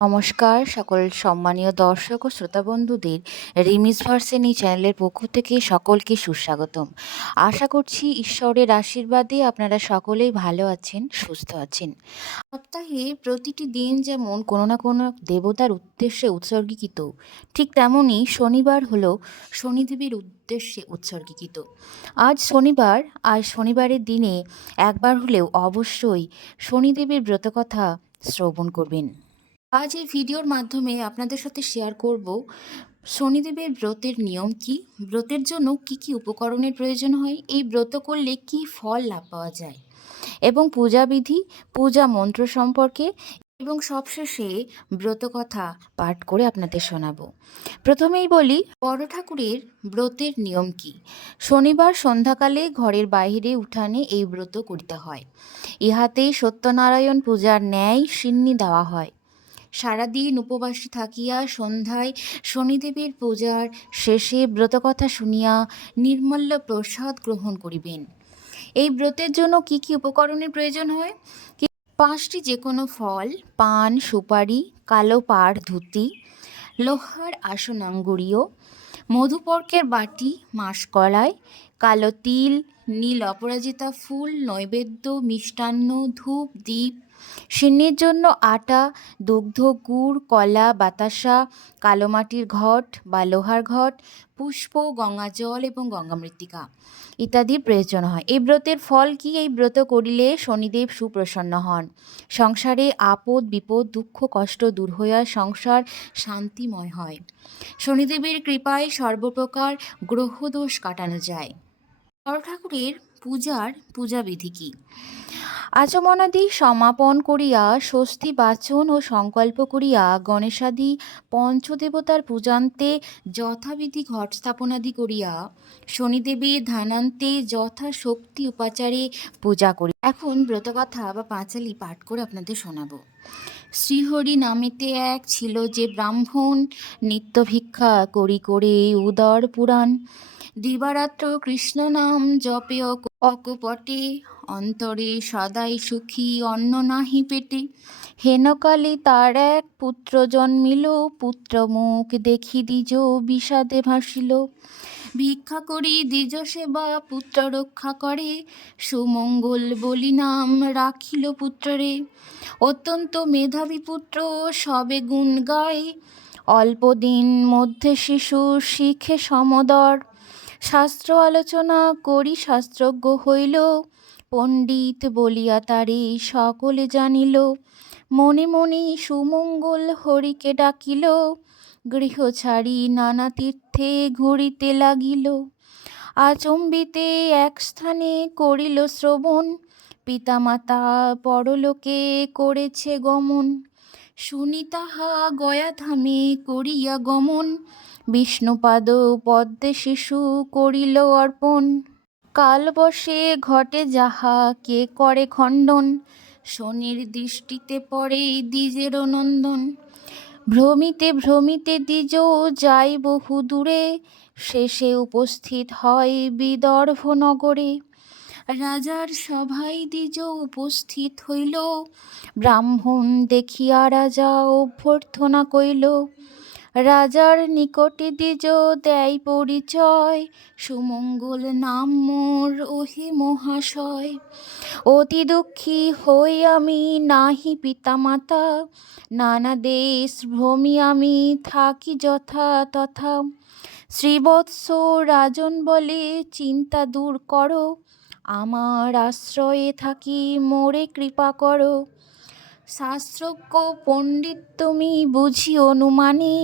নমস্কার। সকল সম্মানীয় দর্শক ও শ্রোতা বন্ধুদের রিমিস ভার্সেন চ্যানেলের পক্ষ থেকে সকলকে সুস্বাগতম। আশা করছি ঈশ্বরের আশীর্বাদে আপনারা সকলেই ভালো আছেন, সুস্থ আছেন। সপ্তাহে প্রতিটি দিন যেমন কোনো না কোনো দেবতার উদ্দেশ্যে উৎসর্গীকৃত, ঠিক তেমনই শনিবার হলো শনিদেবীর উদ্দেশ্যে উৎসর্গীকৃত। আজ শনিবার আর শনিবারের দিনে একবার হলেও অবশ্যই শনিদেবীর ব্রতকথা শ্রবণ করবেন। আজ এই ভিডিওর মাধ্যমে আপনাদের সাথে শেয়ার করব শনিদেবের ব্রতের নিয়ম কি? ব্রতের জন্য কি কি উপকরণের প্রয়োজন হয়? এই ব্রত করলে কি ফল লাভ পাওয়া যায়? এবং পূজাবিধি পূজা মন্ত্র সম্পর্কে এবং সবশেষে ব্রতকথা পাঠ করে আপনাদের শোনাবো। প্রথমেই বলি, বড় ঠাকুরের ব্রতের নিয়ম কি? শনিবার সন্ধ্যাকালে ঘরের বাইরে উঠানে এই ব্রত করিতে হয়। ইহাতেই সত্যনারায়ণ পূজার ন্যায় সিন্নি দেওয়া হয়। সারাদিন উপবাসী থাকিয়া সন্ধ্যায় শনিদেবের পূজার শেষে ব্রতকথা শুনিয়া নির্মল্য প্রসাদ গ্রহণ করিবেন। এই ব্রতের জন্য কি কি উপকরণের প্রয়োজন হয়? পাঁচটি যে কোনো ফল, পান, সুপারি, কালো পাড় ধুতি, লোহার আসনাঙ্গুরীয় মধুপর্কের বাটি, মাসকলাই, কালো তিল, নীল অপরাজিতা ফুল, নৈবেদ্য, মিষ্টান্ন, ধূপ দ্বীপ সিন্নির জন্য আটা, দুগ্ধ, গুড়, কলা, বাতাসা কালো মাটির ঘট বা লোহার ঘট, পুষ্প, গঙ্গা জল এবং গঙ্গা মৃত্তিকা ইত্যাদির প্রয়োজন হয়। এই ব্রতের ফল কি? এই ব্রত করিলে শনিদেব সুপ্রসন্ন হন। সংসারে আপদ, বিপদ, দুঃখ, কষ্ট দূর হইয়া সংসার শান্তিময় হয়। শনিদেবের কৃপায় সর্বপ্রকার গ্রহদোষ কাটানো যায়। ঠাকুরের পূজার পূজাবিধি কি? আচমনাদি সমাপন করিয়া স্বস্তি বাচন ও সংকল্প করিয়া গণেশাদি পঞ্চদেবতার পূজান্তে যথাবিধি ঘট স্থাপনাদি করিয়া শনিদেবীর ধানান্তে যথাশক্তি উপাচারে পূজা করি। এখন ব্রতকথা বা পাঁচালি পাঠ করে আপনাদের শোনাবো। শ্রীহরি নামেতে এক ছিল যে ব্রাহ্মণ, নিত্য ভিক্ষা করি করে উদর পুরাণ। দিবারাত্র কৃষ্ণ নাম জপে অক- অকপটে। অন্তরে সদাই সুখী, অন্ন নাহি পেটে। হেনকালে তার এক পুত্র জন্মিল পুত্র মুখ দেখি দ্বিজ বিষাদে ভাসিল। ভিক্ষা করি দ্বিজ সেবা, পুত্র রক্ষা করে। সুমঙ্গল বলি নাম রাখিল পুত্ররে। অত্যন্ত মেধাবী পুত্র, সবে গুণ গায়। অল্প দিন মধ্যে শিশু শিখে সমদর। শাস্ত্র আলোচনা করি, শাস্ত্রজ্ঞ হইল। পণ্ডিত বলিয়া তারে সকলে জানিল। মনে মনে সুমঙ্গল হরিকে ডাকিল। গৃহ ছাড়ি নানা তীর্থে ঘুরিতে লাগিল। আচম্বিতে এক স্থানে করিল শ্রবণ। পিতামাতা পরলোকে করেছে গমন। শুনি গয়া ধামে করিয়া গমন, বিষ্ণুপাদ পদ্মে শিশু করিল অর্পণ। কাল বসে ঘটে যাহা, কে করে খণ্ডন? শনির দৃষ্টিতে পড়ে দ্বিজের নন্দন। ভ্রমিতে ভ্রমিতে দ্বিজ যাই বহু দূরে শেষে উপস্থিত হয় বিদর্ভ নগরে রাজার সভায় দ্বিজ উপস্থিত হইল। ব্রাহ্মণ দেখিয়া রাজা অভ্যর্থনা কইল, রাজার নিকটে দ্বিজ দেয় পরিচয়, সুমঙ্গল নাম মোর ওহে মহাশয়। অতি দুঃখী হই আমি, নাহি পিতামাতা, নানা দেশ ভ্রমি আমি, থাকি যথা তথা। শ্রীবৎস রাজন বলে চিন্তা দূর করো আমার আশ্রয়ে থাকি, মোরে কৃপা করো। শাস্ত্রজ্ঞ পণ্ডিত, তুমি বুঝি অনুমানে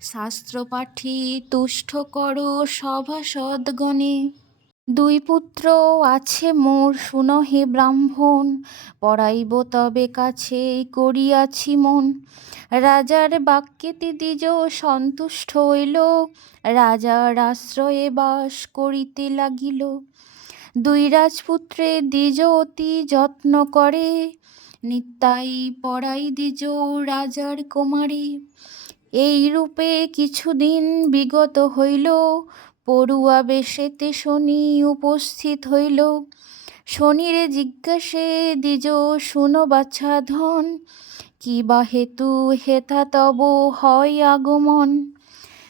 শাস্ত্র পাঠে তুষ্ট করো সভাসদগণে দুই পুত্র আছে মোর শুনহে ব্রাহ্মণ, পড়াইব তবে কাছে, করিয়াছি মন। রাজার বাক্যেতে দ্বিজ সন্তুষ্ট হইল, রাজার আশ্রয়ে বাস করিতে লাগিল। দুই রাজপুত্রে দ্বিজ অতি যত্ন করে। নিতাই পড়াই দ্বিজ রাজার কুমারী। এই রূপে কিছুদিন বিগত হইল, পড়ুয়া বেশেতে শনি উপস্থিত হইল। শনিরে জিজ্ঞাসে, দ্বিজ, শুনো বাছা ধন, কি বা হেতু হেথা তব হয় আগমন?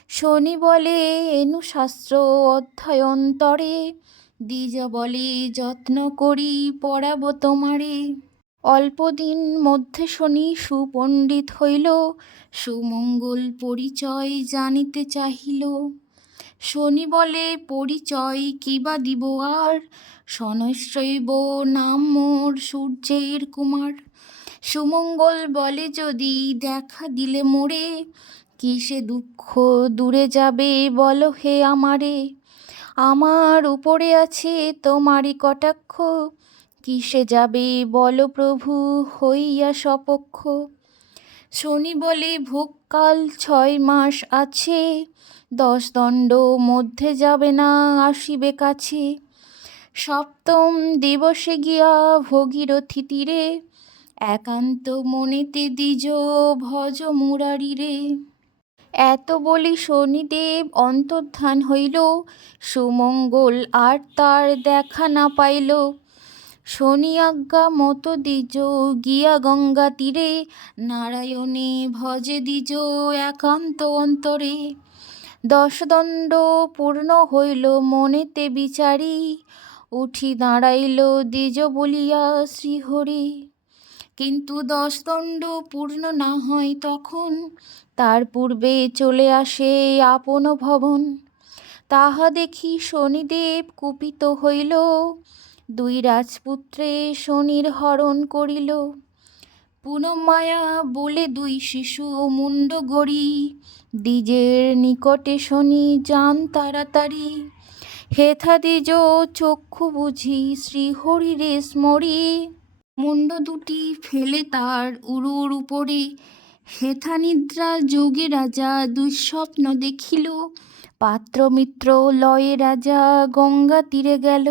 শনি বলে, এনু শাস্ত্র অধ্যয়ন্তরে দ্বিজ বলে যত্ন করি, পড়াবো তোমারে। অল্পদিন মধ্যে শনি সুপণ্ডিত হইল, সুমঙ্গল পরিচয় জানিতে চাহিল। শনি বলে, পরিচয় কিবা দিব আর? সনৈশ্রৈব নাম মোর সূর্যের কুমার। সুমঙ্গল বলে, যদি দেখা দিলে মোরে, কিসে দুঃখ দূরে যাবে বলো হে আমারে? আমার উপরে আছে তোমারই কটাক্ষ। কিসে যাবে বলো প্রভু, হইয়া সপক্ষ। শনি বলে ভোগকাল ছয় মাস আছে, দশ দণ্ড মধ্যে যাবে না, আসিবে কাছে। সপ্তম দিবসে গিয়া ভগীরথী তীরে, একান্ত মনেতে দ্বিজ ভজ মুরারি রে এত বলি শনিদেব অন্তর্ধান হইল, সুমঙ্গল আর তার দেখা না পাইল। শনি আজ্ঞা মতো দ্বিজ, গিয়া গঙ্গা তীরে, নারায়ণে ভজে দ্বিজ একান্ত অন্তরে। দশদণ্ড পূর্ণ হইল মনেতে বিচারি, উঠি দাঁড়াইল দ্বিজ বলিয়া শ্রীহরি। কিন্তু দশদণ্ড পূর্ণ না হয় তখন তার পূর্বে চলে আসে আপন ভবন। তাহা দেখি শনিদেব কুপিত হইল, দুই রাজপুত্রে শনির হরণ করিল। পুনমায়া বলে দুই শিশু মুন্ড গড়ি, দ্বিজের নিকটে শনি যান তাড়াতাড়ি। হেথা দ্বিজ চক্ষু বুঝি শ্রীহরিরে স্মরি, মুন্ড দুটি ফেলে তার উরুর উপরে। হেথা নিদ্রা যোগে রাজা দুঃস্বপ্ন দেখিল, পাত্রমিত্র লয়ে রাজা গঙ্গা তীরে গেল।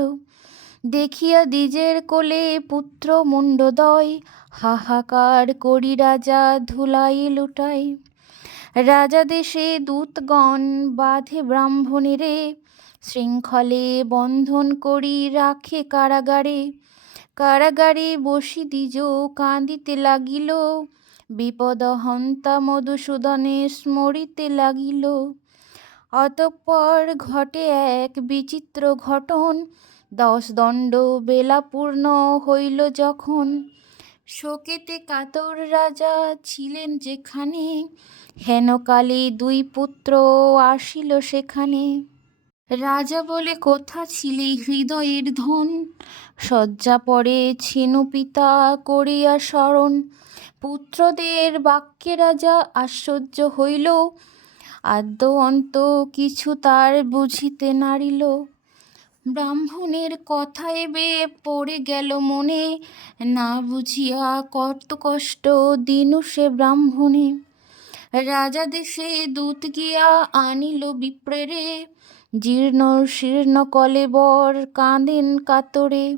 দেখিয়া দ্বিজের কোলে পুত্র মুন্ডদয় হাহাকার করি রাজা ধুলাই লুটাই রাজা দেশে দূতগণ বাঁধে ব্রাহ্মণেরে, শৃঙ্খলে বন্ধন করি রাখে কারাগারে। কারাগারে বসি দ্বিজ কাঁদিতে লাগিল বিপদ হন্তা মধুসূদনে স্মরিতে লাগিল। অতঃপর ঘটে এক বিচিত্র ঘটন। দশ দণ্ড বেলা পূর্ণ হইল যখন। শোকেতে কাতর রাজা ছিলেন যেখানে। হেনকালে দুই পুত্র আসিল সেখানে। রাজা বলে, কোথা ছিলে হৃদয়ের ধন? শয্যা পরে ছিনু পিতা করিয়া স্মরণ পুত্রদের বাক্যে রাজা আশ্চর্য হইল। আদ্য অন্ত কিছু তার বুঝিতে নারিল ব্রাহ্মণের কথা এবে পড়ে গেল মনে। না বুঝিয়া কত কষ্ট দিনু সে ব্রাহ্মণে। রাজা দেশে দূত গিয়া আনিল বিপ্রেরে। জীর্ণ শীর্ণ কলেবর কাঁদেন কাতরে।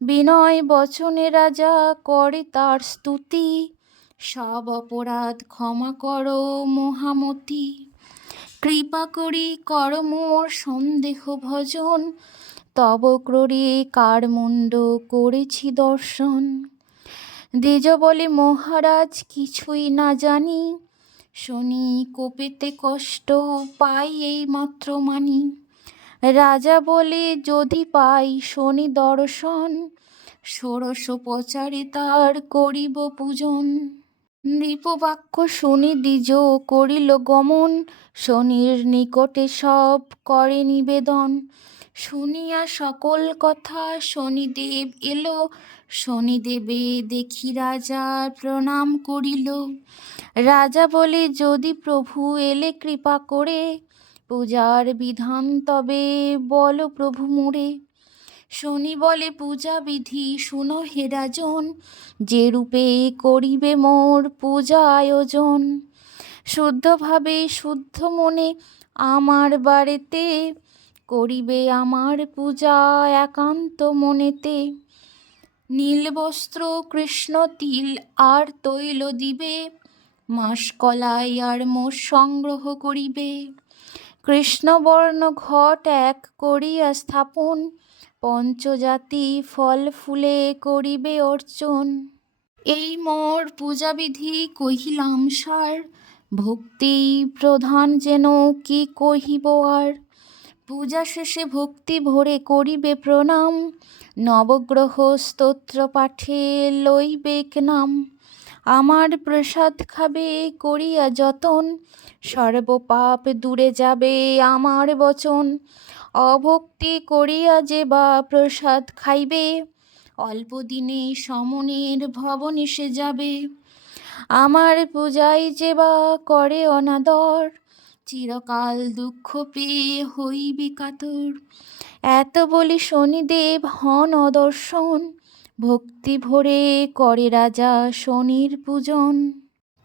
বিনয় বচনে রাজা করে তার স্তুতি। সব অপরাধ ক্ষমা করো মহামতি। কৃপা করি কর মোর সন্দেহ ভজন। তব ক্রোড়ে কার মুন্ড করেছি দর্শন। দ্বিজ বলে মহারাজ কিছুই না জানি। শনি কোপেতে কষ্ট পাই এই মাত্র মানি। রাজা বলে, যদি পাই শনি দর্শন, ষোড়শ প্রচারে তার করিব পূজন। নৃপবাক্য শুনি দ্বিজ করিল গমন, শনির নিকটে সব করে নিবেদন। শুনিয়া সকল কথা, শনিদেব এলো, শনিদেবে দেখি রাজা প্রণাম করিল। রাজা বলে, যদি প্রভু এলে কৃপা করে পূজার বিধান তবে বলো প্রভু মোরে। শনি বলে পূজা বিধি, শুনো হে রাজন, যে রূপে করিবে মোর পূজা আয়োজন। শুদ্ধভাবে শুদ্ধ মনে আমার বাড়িতে, করিবে আমার পূজা একান্ত মনেতে। নীল বস্ত্র, কৃষ্ণ তিল আর তৈল দিবে, মাসকলাই আর মোষ সংগ্রহ করিবে। কৃষ্ণবর্ণ ঘট এক করিয়া স্থাপন, পঞ্চজাতি ফল ফুলে করিবে অর্চন। এই মোর পূজাবিধি কহিলাম, সার, ভক্তি প্রধান যেন কি কহিব আর? পূজা শেষে ভক্তি ভরে করিবে প্রণাম, নবগ্রহ স্তোত্র পাঠে লইবেক নাম। আমার প্রসাদ খাবে করিয়া যতন। সর্বপাপ দূরে যাবে আমার বচন। অভক্তি করিয়া যে বা প্রসাদ খাইবে, অল্প দিনে সমনের ভবন এসে যাবে। আমার পূজায় যে বা করে অনাদর, চিরকাল দুঃখ পেয়ে হইবে কাতর। এত বলি শনিদেব হন অদর্শন ভক্তি ভরে করে রাজা শনির পূজন।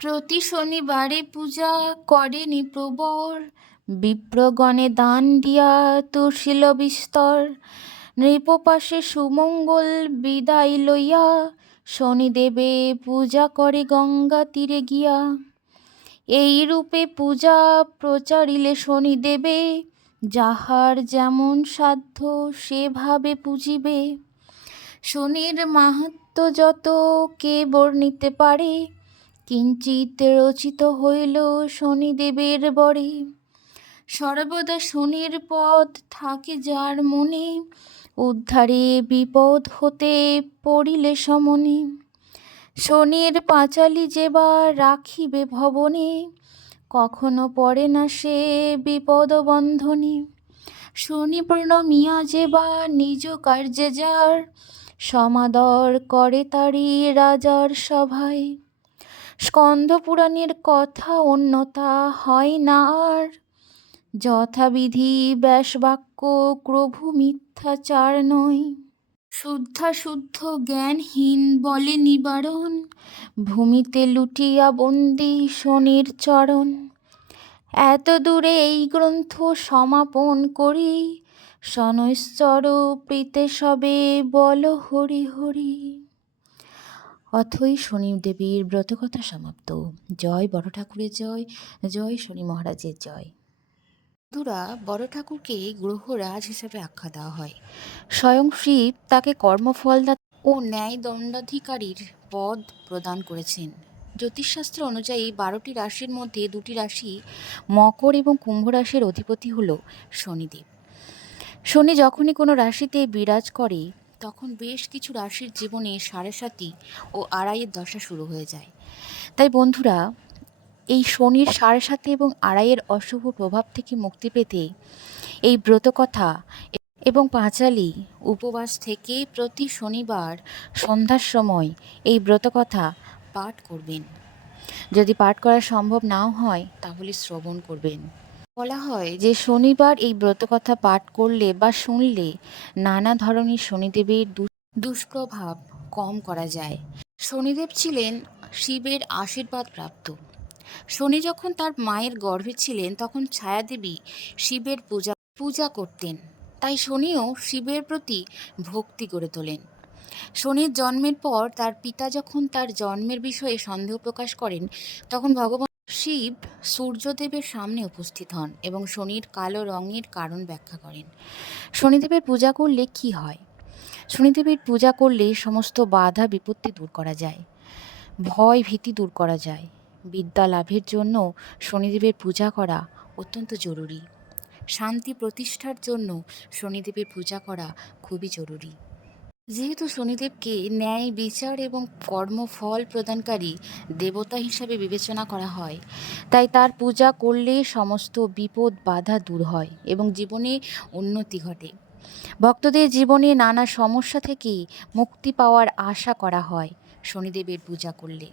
প্রতি শনিবারে পূজা করেনি প্রবর। বিপ্রগণে দান দিয়া তুষিল বিস্তর। নৃপপাশে সুমঙ্গল বিদায় লইয়া শনিদেবে পূজা করে গঙ্গা তীরে গিয়া। এই রূপে পূজা প্রচারিলে শনিদেবে, যাহার যেমন সাধ্য সেভাবে পুজিবে। শনির মাহাত্ম যত কে বর্ণিতে পারে কিঞ্চিত রচিত হইল শনিদেবের বরে। সর্বদা শনির পদ থাকে যার মনে, উদ্ধারে বিপদ হতে পড়িলে সমনে। শনির পাঁচালি যে বা রাখিবে ভবনে, কখনো পড়ে না সে বিপদ বন্ধনে। শনি প্রণমিয়া যে বা নিজ কার্যে যার সমাদর করে তারি রাজার সভায়। স্কন্দ পুরাণের কথা অন্যতা হয় না আর। যথাবিধি ব্যাসবাক্য প্রভু মিথ্যাচার নয়। শুদ্ধা শুদ্ধ জ্ঞানহীন বলে নিবারণ, ভূমিতে লুটিয়া বন্দি শনির চরণ। এত দূরে এই গ্রন্থ সমাপন করি শনৈশ্চর প্রীতে সবে বল হরি হরি। অথই শনি শনিদেবীর ব্রতকথা সমাপ্ত। জয় বড় ঠাকুরের জয় জয় শনি মহারাজের জয়। বন্ধুরা বড় ঠাকুরকে গ্রহরাজ হিসেবে আখ্যা দেওয়া হয়। স্বয়ং শিব তাকে কর্মফলদাতা ও ন্যায় দণ্ডাধিকারীর পদ প্রদান করেছেন। জ্যোতিষশাস্ত্র অনুযায়ী বারোটি রাশির মধ্যে দুটি রাশি মকর এবং কুম্ভ রাশির অধিপতি হল শনিদেব। শনি যখনই কোনো রাশিতে বিরাজ করে, তখন বেশ কিছু রাশির জীবনে সাড়ে সাতি ও আড়াইয়ের দশা শুরু হয়ে যায়। তাই বন্ধুরা, এই শনির সাড়ে সাথে এবং আড়াইয়ের অশুভ প্রভাব থেকে মুক্তি পেতে এই ব্রতকথা এবং পাঁচালি উপবাস থেকে প্রতি শনিবার সন্ধ্যার সময় এই ব্রতকথা পাঠ করবেন। যদি পাঠ করা সম্ভব নাও হয়, তাহলে শ্রবণ করবেন। বলা হয় যে, শনিবার এই ব্রতকথা পাঠ করলে বা শুনলে নানা ধরনের শনিদেবের দুষ্প্রভাব কম করা যায়। শনিদেব ছিলেন শিবের আশীর্বাদ প্রাপ্ত। শনি যখন তার মায়ের গর্ভে ছিলেন, তখন ছায়াদেবী শিবের পূজা পূজা করতেন। তাই শনিও শিবের প্রতি ভক্তি গড়ে তোলেন। শনির জন্মের পর তার পিতা যখন তার জন্মের বিষয়ে সন্দেহ প্রকাশ করেন, তখন ভগবান শিব সূর্যদেবের সামনে উপস্থিত হন এবং শনির কালো রঙের কারণ ব্যাখ্যা করেন। শনিদেবের পূজা করলে কি হয়? শনিদেবের পূজা করলে সমস্ত বাধা বিপত্তি দূর করা যায়, ভয় ভীতি দূর করা যায়। বিদ্যা লাভের জন্য শনিদেবের পূজা করা অত্যন্ত জরুরি। শান্তি প্রতিষ্ঠার জন্য শনিদেবের পূজা করা খুবই জরুরি। যেহেতু শনিদেবকে ন্যায়, বিচার এবং কর্মফল প্রদানকারী দেবতা হিসাবে বিবেচনা করা হয়, তাই তার পূজা করলে সমস্ত বিপদ বাধা দূর হয় এবং জীবনে উন্নতি ঘটে। ভক্তদের জীবনে নানা সমস্যা থেকে মুক্তি পাওয়ার আশা করা হয় শনিদেবের পূজা করলে।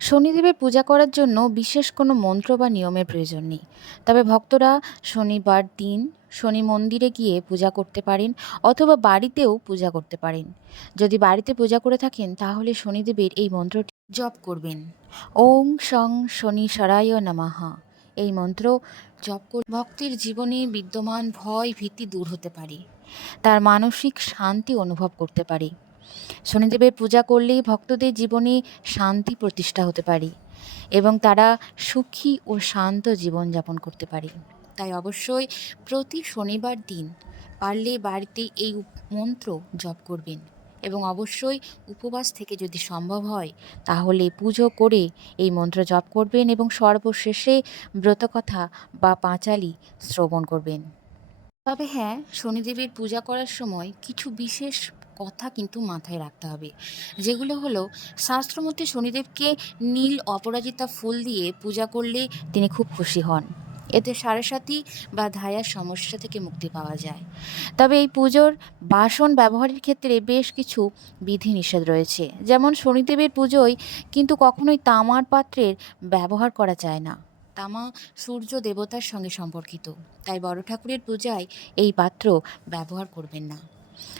শনিদেবের পূজা করার জন্য বিশেষ কোনো মন্ত্র বা নিয়মের প্রয়োজন নেই। তবে ভক্তরা শনিবার দিন শনি মন্দিরে গিয়ে পূজা করতে পারেন অথবা বাড়িতেও পূজা করতে পারেন। যদি বাড়িতে পূজা করে থাকেন, তাহলে শনিদেবের এই মন্ত্রটি জপ করবেন। ওং সং শনি সরায় নামাহা এই মন্ত্র জপ করে ভক্তের জীবনে বিদ্যমান ভয় ভীতি দূর হতে পারে। তার মানসিক শান্তি অনুভব করতে পারে। শনিদেবের পূজা করলেই ভক্তদের জীবনে শান্তি প্রতিষ্ঠা হতে পারে এবং তারা সুখী ও শান্ত জীবনযাপন করতে পারে। তাই অবশ্যই প্রতি শনিবার দিন পারলে বাড়িতে এই মন্ত্র জপ করবেন এবং অবশ্যই উপবাস থেকে যদি সম্ভব হয় তাহলে পুজো করে এই মন্ত্র জপ করবেন এবং সর্বশেষে ব্রতকথা বা পাঁচালি শ্রবণ করবেন। তবে হ্যাঁ শনিদেবের পূজা করার সময় কিছু বিশেষ কথা কিন্তু মাথায় রাখতে হবে। যেগুলো হলো, শাস্ত্রমতে শনিদেবকে নীল অপরাজিতা ফুল দিয়ে পূজা করলে তিনি খুব খুশি হন। এতে সাড়ে বা ধায়ার সমস্যা থেকে মুক্তি পাওয়া যায়। তবে এই পুজোর বাসন ব্যবহারের ক্ষেত্রে বেশ কিছু বিধিনিষেধ রয়েছে। যেমন শনিদেবের পুজোয় কিন্তু কখনোই তামার পাত্রের ব্যবহার করা যায় না। তামা সূর্য দেবতার সঙ্গে সম্পর্কিত। তাই বড় ঠাকুরের পূজায় এই পাত্র ব্যবহার করবেন না।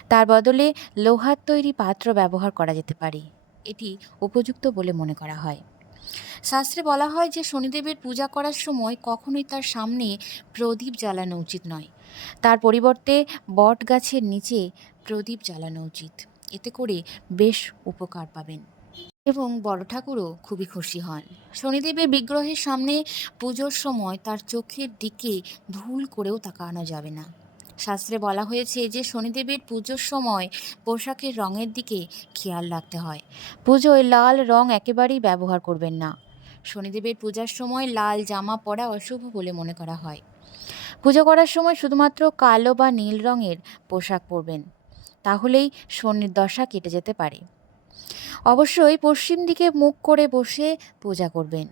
তার বদলে লোহার তৈরি পাত্র ব্যবহার করা যেতে পারে। এটি উপযুক্ত বলে মনে করা হয়। শাস্ত্রে বলা হয় যে শনিদেবের পূজা করার সময় কখনোই তার সামনে প্রদীপ জ্বালানো উচিত নয়। তার পরিবর্তে বট গাছের নিচে প্রদীপ জ্বালানো উচিত। এতে করে বেশ উপকার পাবেন। এবং বড় ঠাকুরও খুবই খুশি হন। শনিদেবের বিগ্রহের সামনে পুজোর সময় তার চোখের দিকে ভুল করেও তাকানো যাবে না। শাস্ত্রে বলা হয়েছে যে শনিদেবের পুজোর সময় পোশাকের রঙের দিকে খেয়াল রাখতে হয়। পুজোয় লাল রং একেবারেই ব্যবহার করবেন না। শনিদেবের পূজার সময় লাল জামা পরা অশুভ বলে মনে করা হয়। পুজো করার সময় শুধুমাত্র কালো বা নীল রঙের পোশাক পরবেন। তাহলেই শনির দশা কেটে যেতে পারে। অবশ্যই পশ্চিম দিকে মুখ করে বসে পূজা করবেন।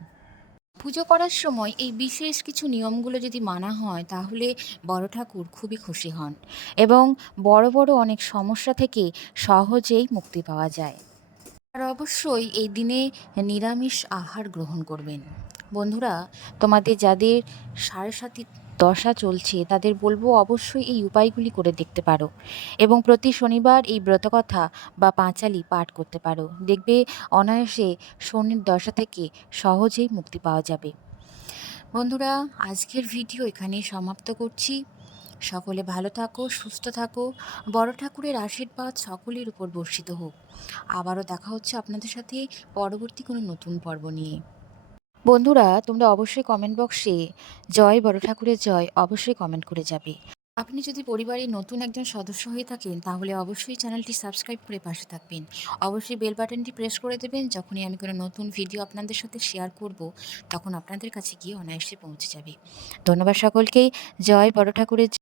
পুজো করার সময় এই বিশেষ কিছু নিয়মগুলো যদি মানা হয়, তাহলে বড় ঠাকুর খুবই খুশি হন এবং বড় বড় অনেক সমস্যা থেকে সহজেই মুক্তি পাওয়া যায়। আর অবশ্যই এই দিনে নিরামিষ আহার গ্রহণ করবেন। বন্ধুরা, তোমাদের যাদের সাড়ে সাতি দশা চলছে, তাদের বলব অবশ্যই এই উপায়গুলি করে দেখতে পারো এবং প্রতি শনিবার এই ব্রতকথা বা পাঁচালি পাঠ করতে পারো। দেখবে অনায়াসে শনির দশা থেকে সহজেই মুক্তি পাওয়া যাবে। বন্ধুরা, আজকের ভিডিও এখানে সমাপ্ত করছি। সকলে ভালো থাকো, সুস্থ থাকো, বড় ঠাকুরের আশীর্বাদ সকলের উপর বর্ষিত হোক। আবারও দেখা হচ্ছে আপনাদের সাথে পরবর্তী কোনো নতুন পর্ব নিয়ে। বন্ধুরা, তোমরা অবশ্যই কমেন্ট বক্সে জয় বড় ঠাকুরের জয় অবশ্যই কমেন্ট করে যাবে। আপনি যদি পরিবারের নতুন একজন সদস্য হয়ে থাকেন, তাহলে অবশ্যই চ্যানেলটি সাবস্ক্রাইব করে পাশে থাকবেন। অবশ্যই বেল বাটনটি প্রেস করে দেবেন, যখনই আমি কোনো নতুন ভিডিও আপনাদের সাথে শেয়ার করব, তখন আপনাদের কাছে গিয়ে অনায়াসে পৌঁছে যাবে। ধন্যবাদ সকলকেই জয় বড় ঠাকুরের